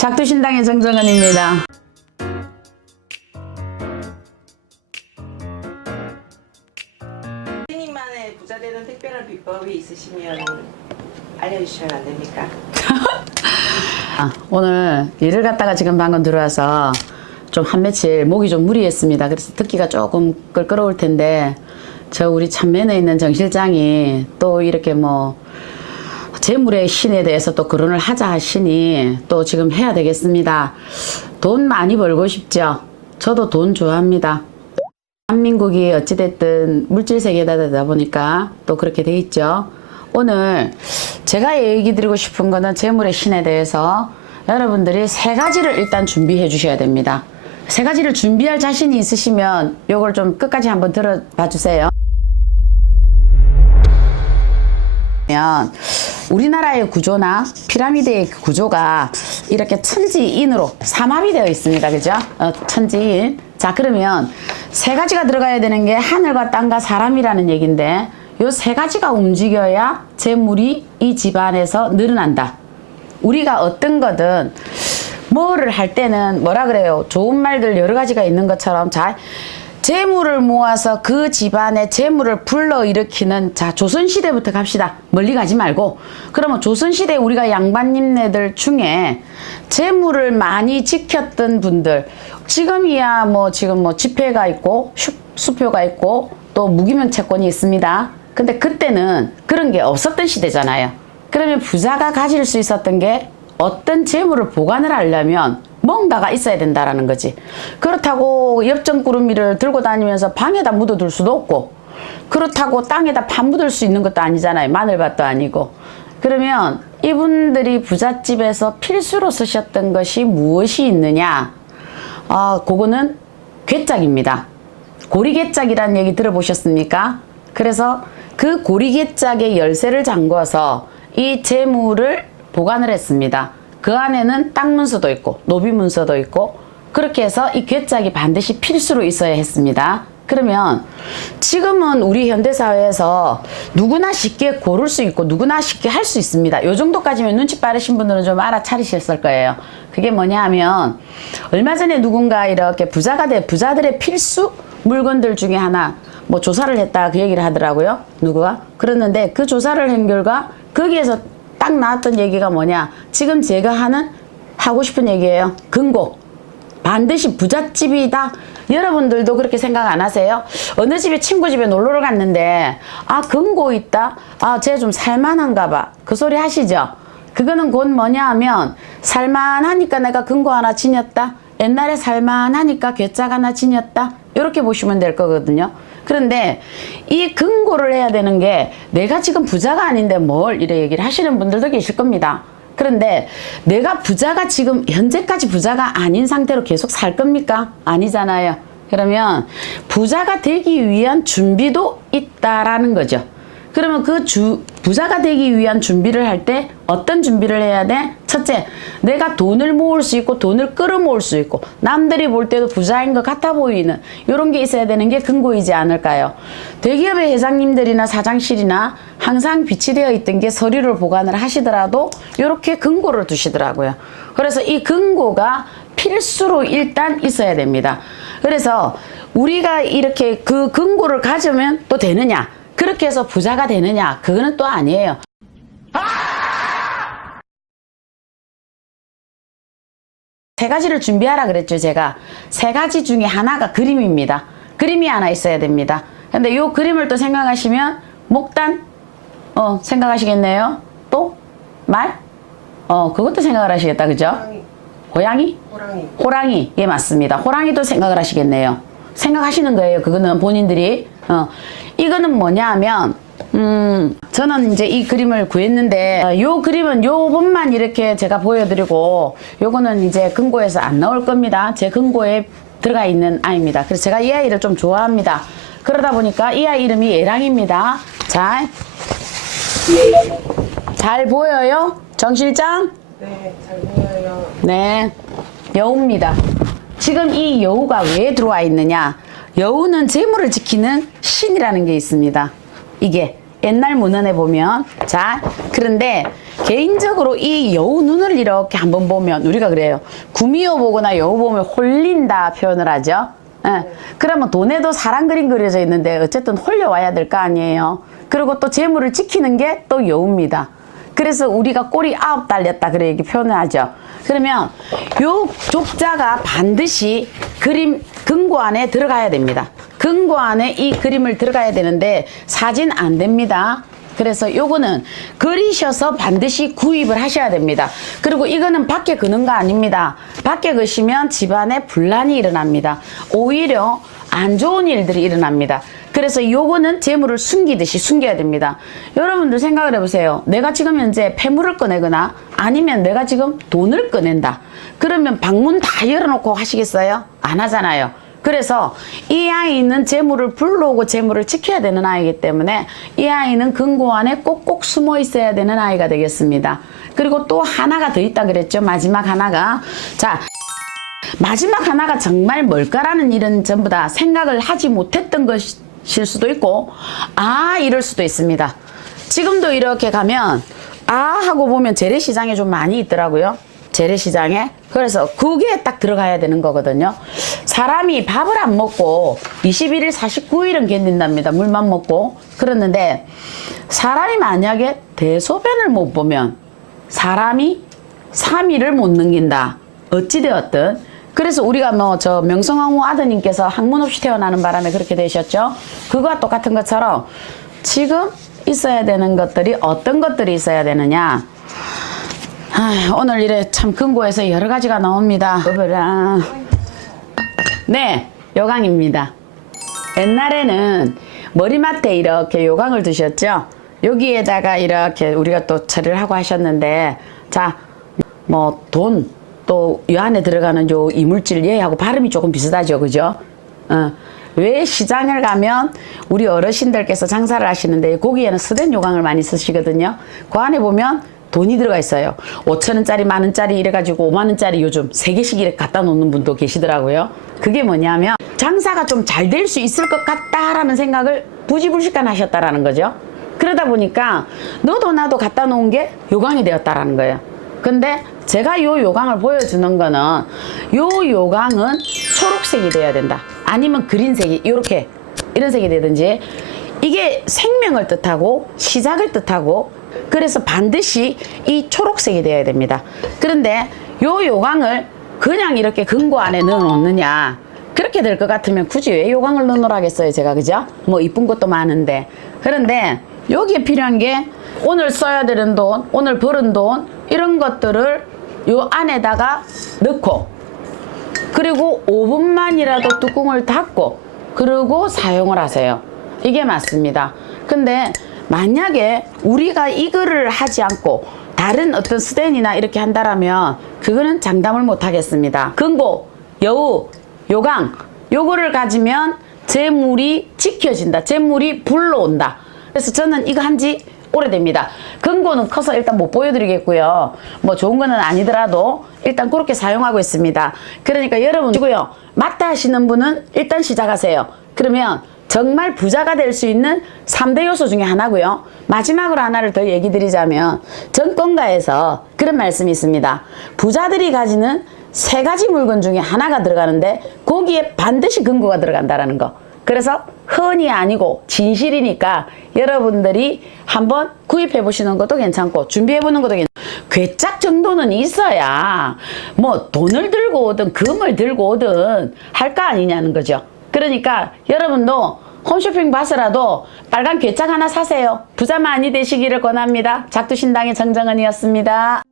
작두신당의 정정은입니다. 선생님만의 부자 되는 특별한 비법이 있으시면 알려주시면 안 됩니까? 오늘 일을 갔다가 지금 방금 들어와서 좀 한 며칠 목이 좀 무리했습니다. 그래서 듣기가 조금 껄끄러울 텐데 우리 참매에 있는 정 실장이 또 이렇게 재물의 신에 대해서 또 거론을 하자 하시니 또 지금 해야 되겠습니다. 돈 많이 벌고 싶죠? 저도 돈 좋아합니다. 한민국이 어찌됐든 물질세계다 되다 보니까 또 그렇게 돼 있죠. 오늘 제가 얘기 드리고 싶은 거는 재물의 신에 대해서 여러분들이 세 가지를 일단 준비해 주셔야 됩니다. 세 가지를 준비할 자신이 있으시면 요걸 좀 끝까지 한번 들어봐 주세요. 우리나라의 구조나 피라미드의 구조가 이렇게 천지인으로 삼합이 되어 있습니다. 그죠? 천지인. 자, 그러면 세 가지가 들어가야 되는 게 하늘과 땅과 사람이라는 얘기인데 요 세 가지가 움직여야 재물이 이 집안에서 늘어난다. 우리가 어떤 거든 뭐를 할 때는 뭐라 그래요? 좋은 말들 여러 가지가 있는 것처럼 재물을 모아서 그 집안에 재물을 불러일으키는 조선시대부터 갑시다. 멀리 가지 말고. 그러면 조선시대 우리가 양반님네들 중에 재물을 많이 지켰던 분들 지금이야 지금 지폐가 있고 수표가 있고 또 무기명 채권이 있습니다. 근데 그때는 그런 게 없었던 시대잖아요. 그러면 부자가 가질 수 있었던 게 어떤 재물을 보관을 하려면 뭔가가 있어야 된다라는 거지. 그렇다고 엽전구름이를 들고 다니면서 방에다 묻어둘 수도 없고 그렇다고 땅에다 파 묻을 수 있는 것도 아니잖아요. 마늘밭도 아니고. 그러면 이분들이 부잣집에서 필수로 쓰셨던 것이 무엇이 있느냐? 그거는 괴짝입니다. 고리괴짝이라는 얘기 들어보셨습니까? 그래서 그 고리괴짝의 열쇠를 잠궈서 이 재물을 보관을 했습니다. 그 안에는 땅 문서도 있고 노비 문서도 있고 그렇게 해서 이 괴짝이 반드시 필수로 있어야 했습니다. 그러면 지금은 우리 현대사회에서 누구나 쉽게 고를 수 있고 누구나 쉽게 할 수 있습니다. 요 정도까지면 눈치 빠르신 분들은 좀 알아차리셨을 거예요. 그게 뭐냐 하면 얼마 전에 누군가 이렇게 부자가 돼 부자들의 필수 물건들 중에 하나 조사를 했다 그 얘기를 하더라고요. 누구가? 그랬는데 그 조사를 한 결과 거기에서 딱 나왔던 얘기가 뭐냐. 지금 제가 하고 싶은 얘기예요. 금고. 반드시 부잣집이다. 여러분들도 그렇게 생각 안 하세요? 어느 집에 친구 집에 놀러를 갔는데 금고 있다. 쟤 좀 살만한가 봐. 그 소리 하시죠? 그거는 곧 뭐냐 하면 살만하니까 내가 금고 하나 지녔다. 옛날에 살만하니까 괴짝 하나 지녔다. 이렇게 보시면 될 거거든요. 그런데 이 금고를 해야 되는 게 내가 지금 부자가 아닌데 뭘 이래 얘기를 하시는 분들도 계실 겁니다. 그런데 내가 부자가 지금 현재까지 부자가 아닌 상태로 계속 살 겁니까? 아니잖아요. 그러면 부자가 되기 위한 준비도 있다라는 거죠. 그러면 부자가 되기 위한 준비를 할 때 어떤 준비를 해야 돼? 첫째, 내가 돈을 모을 수 있고 돈을 끌어모을 수 있고 남들이 볼 때도 부자인 것 같아 보이는 이런 게 있어야 되는 게 금고이지 않을까요? 대기업의 회장님들이나 사장실이나 항상 비치되어 있던 게 서류를 보관을 하시더라도 이렇게 금고를 두시더라고요. 그래서 이 금고가 필수로 일단 있어야 됩니다. 그래서 우리가 이렇게 그 금고를 가지면 또 되느냐? 그렇게 해서 부자가 되느냐? 그거는 또 아니에요. 세 가지를 준비하라 그랬죠, 제가. 세 가지 중에 하나가 그림입니다. 그림이 하나 있어야 됩니다. 근데 요 그림을 또 생각하시면 목단? 생각하시겠네요. 또? 말? 그것도 생각을 하시겠다, 그죠? 고양이? 호랑이. 예, 맞습니다. 호랑이도 생각을 하시겠네요. 생각하시는 거예요. 그거는 본인들이. 이거는 뭐냐 하면 저는 이제 이 그림을 구했는데 요 그림은 요번만 이렇게 제가 보여드리고 요거는 이제 금고에서 안 나올 겁니다. 제 금고에 들어가 있는 아이입니다. 그래서 제가 이 아이를 좀 좋아합니다. 그러다 보니까 이 아이 이름이 예랑입니다. 자, 잘 보여요? 정 실장? 네, 잘 보여요. 네, 여우입니다. 지금 이 여우가 왜 들어와 있느냐? 여우는 재물을 지키는 신이라는 게 있습니다. 이게 옛날 문헌에 보면 그런데 개인적으로 이 여우 눈을 이렇게 한번 보면 우리가 그래요. 구미호 보거나 여우 보면 홀린다 표현을 하죠. 예. 그러면 돈에도 사람 그림 그려져 있는데 어쨌든 홀려와야 될 거 아니에요. 그리고 또 재물을 지키는 게 또 여우입니다. 그래서 우리가 꼬리 9 달렸다 그래 이렇게 표현을 하죠. 그러면 요 족자가 반드시 그림 금고 안에 들어가야 됩니다. 금고 안에 이 그림을 들어가야 되는데 사진 안 됩니다. 그래서 요거는 그리셔서 반드시 구입을 하셔야 됩니다. 그리고 이거는 밖에 그는 거 아닙니다. 밖에 그시면 집안에 분란이 일어납니다. 오히려 안 좋은 일들이 일어납니다. 그래서 요거는 재물을 숨기듯이 숨겨야 됩니다. 여러분들 생각을 해보세요. 내가 지금 현재 폐물을 꺼내거나 아니면 내가 지금 돈을 꺼낸다. 그러면 방문 다 열어놓고 하시겠어요? 안 하잖아요. 그래서 이 아이는 재물을 불러오고 재물을 지켜야 되는 아이이기 때문에 이 아이는 금고 안에 꼭꼭 숨어 있어야 되는 아이가 되겠습니다. 그리고 또 하나가 더 있다 그랬죠. 마지막 하나가. 자, 마지막 하나가 정말 뭘까라는 일은 전부 다 생각을 하지 못했던 것일 수도 있고 이럴 수도 있습니다. 지금도 이렇게 가면 하고 보면 재래시장에 좀 많이 있더라고요. 재래시장에. 그래서 그게 딱 들어가야 되는 거거든요. 사람이 밥을 안 먹고 21일 49일은 견딘답니다. 물만 먹고. 그랬는데 사람이 만약에 대소변을 못 보면 사람이 3일을 못 넘긴다. 어찌되었든. 그래서 우리가 저 명성황후 아드님께서 학문 없이 태어나는 바람에 그렇게 되셨죠. 그거와 똑같은 것처럼 지금 있어야 되는 것들이 어떤 것들이 있어야 되느냐. 오늘 이래 참 금고에서 여러 가지가 나옵니다. 네, 요강입니다. 옛날에는 머리맡에 이렇게 요강을 두셨죠. 여기에다가 이렇게 우리가 또 처리를 하고 하셨는데, 자, 뭐 돈, 또 이 안에 들어가는 요 이물질 얘하고 발음이 조금 비슷하죠, 그죠? 왜 시장을 가면 우리 어르신들께서 장사를 하시는데 거기에는 스된 요강을 많이 쓰시거든요. 그 안에 보면 돈이 들어가 있어요. 5,000원짜리, 만원짜리 이래가지고 5만원짜리 요즘 3개씩 이렇게 갖다 놓는 분도 계시더라고요. 그게 뭐냐면 장사가 좀 잘 될 수 있을 것 같다라는 생각을 부지불식간 하셨다라는 거죠. 그러다 보니까 너도 나도 갖다 놓은 게 요강이 되었다라는 거예요. 근데 제가 요 요강을 보여주는 거는 요 요강은 초록색이 돼야 된다. 아니면 그린색이 이렇게 이런 색이 되든지 이게 생명을 뜻하고 시작을 뜻하고 그래서 반드시 이 초록색이 되어야 됩니다. 그런데 요 요강을 그냥 이렇게 금고 안에 넣어 놓느냐 그렇게 될 것 같으면 굳이 왜 요강을 넣어 놓으라겠어요 제가 그죠? 뭐 이쁜 것도 많은데. 그런데 여기에 필요한 게 오늘 써야 되는 돈, 오늘 벌은 돈 이런 것들을 요 안에다가 넣고 그리고 5분만이라도 뚜껑을 닫고 그리고 사용을 하세요. 이게 맞습니다. 근데 만약에 우리가 이거를 하지 않고 다른 어떤 스탠이나 이렇게 한다라면 그거는 장담을 못 하겠습니다. 금고, 여우, 요강 요거를 가지면 재물이 지켜진다. 재물이 불러온다. 그래서 저는 이거 한지 오래됩니다. 금고는 커서 일단 못 보여드리겠고요. 뭐 좋은 거는 아니더라도 일단 그렇게 사용하고 있습니다. 그러니까 여러분이고요. 맞다 하시는 분은 일단 시작하세요. 그러면 정말 부자가 될 수 있는 3대 요소 중에 하나고요. 마지막으로 하나를 더 얘기 드리자면 정권가에서 그런 말씀이 있습니다. 부자들이 가지는 3가지 물건 중에 하나가 들어가는데 거기에 반드시 금고가 들어간다라는 거. 그래서 흔히 아니고 진실이니까 여러분들이 한번 구입해 보시는 것도 괜찮고 준비해 보는 것도 괜찮고 괴짝 정도는 있어야 뭐 돈을 들고 오든 금을 들고 오든 할 거 아니냐는 거죠. 그러니까 여러분도 홈쇼핑 봐서라도 빨간 괴짝 하나 사세요. 부자 많이 되시기를 권합니다. 작두신당의 정정은이었습니다.